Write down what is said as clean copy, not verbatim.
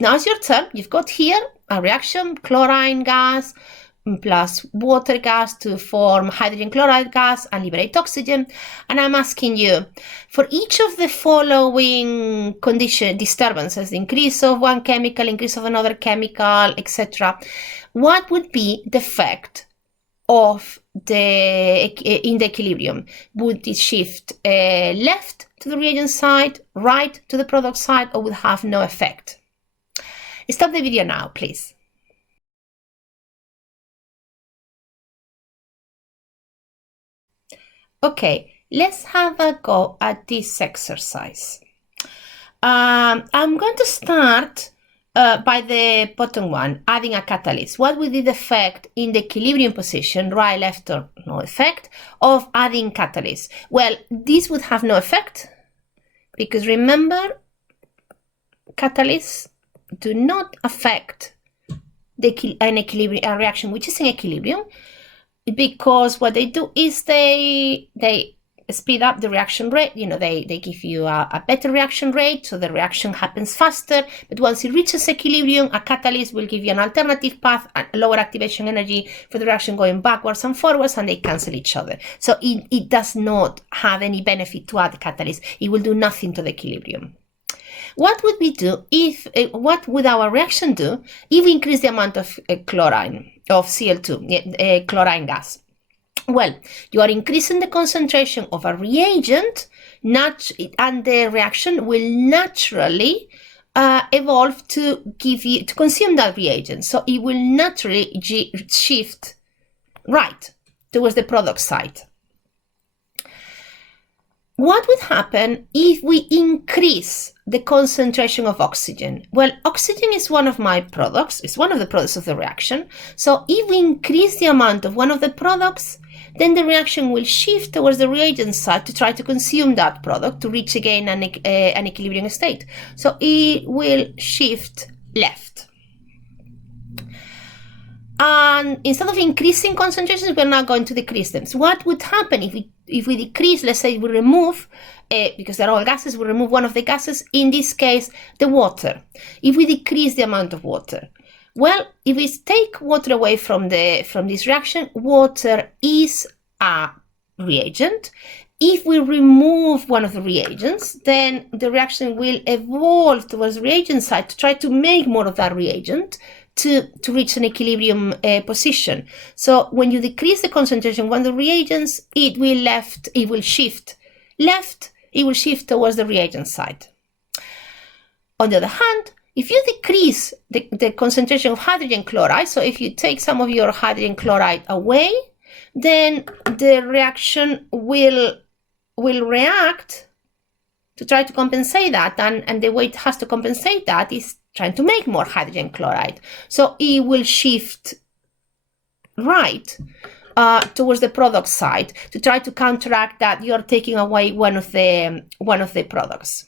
Now's your turn. You've got here a reaction, chlorine gas plus water gas to form hydrogen chloride gas and liberate oxygen. And I'm asking you, for each of the following condition disturbances, the increase of one chemical, increase of another chemical, etc., what would be the effect of in the equilibrium? Would it shift left to the reagent side, right to the product side, or would have no effect? Stop the video now, please. Okay, let's have a go at this exercise. I'm going to start by the bottom one, adding a catalyst. What would be the effect in the equilibrium position, right, left, or no effect, of adding catalyst? Well, this would have no effect, because remember, catalysts do not affect a reaction which is in equilibrium, because what they do is they speed up the reaction rate. They give you a better reaction rate, so the reaction happens faster. But once it reaches equilibrium, a catalyst will give you an alternative path, and lower activation energy for the reaction going backwards and forwards, and they cancel each other. So it does not have any benefit to add the catalyst. It will do nothing to the equilibrium. What would we do what would our reaction do if we increase the amount of chlorine, of Cl2, chlorine gas? Well, you are increasing the concentration of a reagent, and the reaction will naturally evolve to consume that reagent. So it will naturally shift right towards the product side. What would happen if we increase the concentration of oxygen? Well, oxygen is one of my products. It's one of the products of the reaction. So if we increase the amount of one of the products, then the reaction will shift towards the reagent side to try to consume that product to reach again an equilibrium state. So it will shift left. And instead of increasing concentrations, we're now going to decrease them. So what would happen if we decrease, let's say we remove, because they're all gases, we remove one of the gases, in this case, the water. If we decrease the amount of water, well, if we take water away from this reaction, water is a reagent. If we remove one of the reagents, then the reaction will evolve towards the reagent side to try to make more of that reagent to reach an equilibrium position. So when you decrease the concentration of one of the reagents, it will shift left, it will shift towards the reagent side. On the other hand, if you decrease the concentration of hydrogen chloride, so if you take some of your hydrogen chloride away, then the reaction will react to try to compensate that, and the way it has to compensate that is trying to make more hydrogen chloride. So it will shift right towards the product side to try to counteract that you're taking away one of the products.